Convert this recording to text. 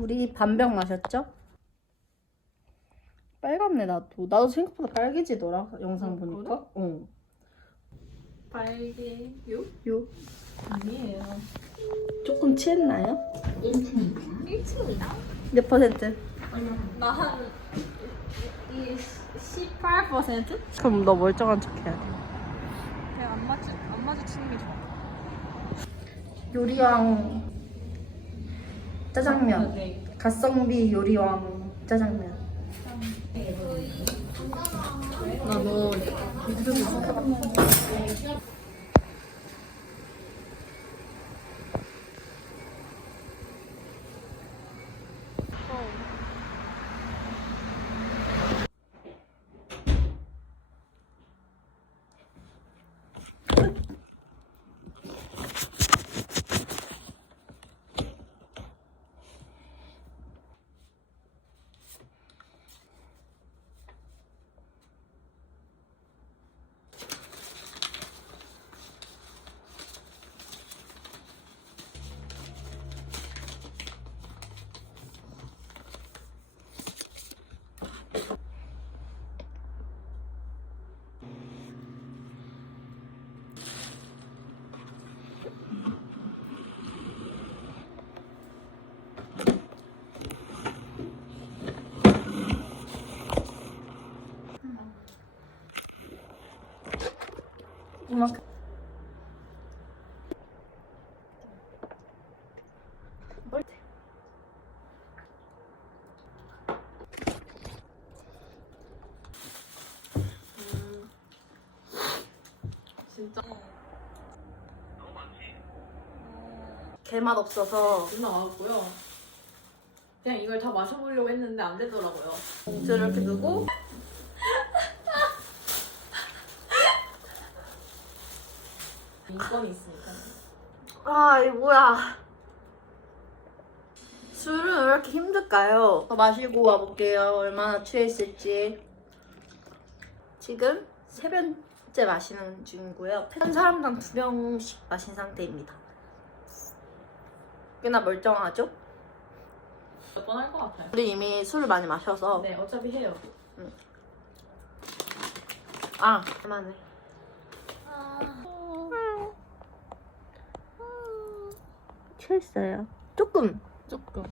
우리 반병 마셨죠? 빨갛네 나도. 나도 생각보다 빨개지더라 영상 어, 보니까. 어. 빨개요? 요 아니에요. 조금 취했나요? 1층이다. 몇 퍼센트? 나한 18%? 그럼 너 멀쩡한 척 해야 돼. 그냥 안 마주 안 마주치는 게 좋아. 요리왕 짜장면. 네. 가성비 요리왕 짜장면. 나너 유튜브 이만큼. 진짜 개맛 없어서 물 나왔고요. 그냥 이걸 다 마셔보려고 했는데 안 되더라고요. 봉투를 이렇게 두고 인권이 있으니까. 아, 이 뭐야. 술은 왜 이렇게 힘들까요? 더 마시고 와볼게요. 얼마나 취했을지. 지금 세 번째 마시는 중이고요. 한 사람당 두 병씩 마신 상태입니다. 꽤나 멀쩡하죠? 몇 번 할 것 같아요. 우리 이미 술을 많이 마셔서. 네, 어차피 해요. 아, 그만해. 취했어요. 조금. 조금.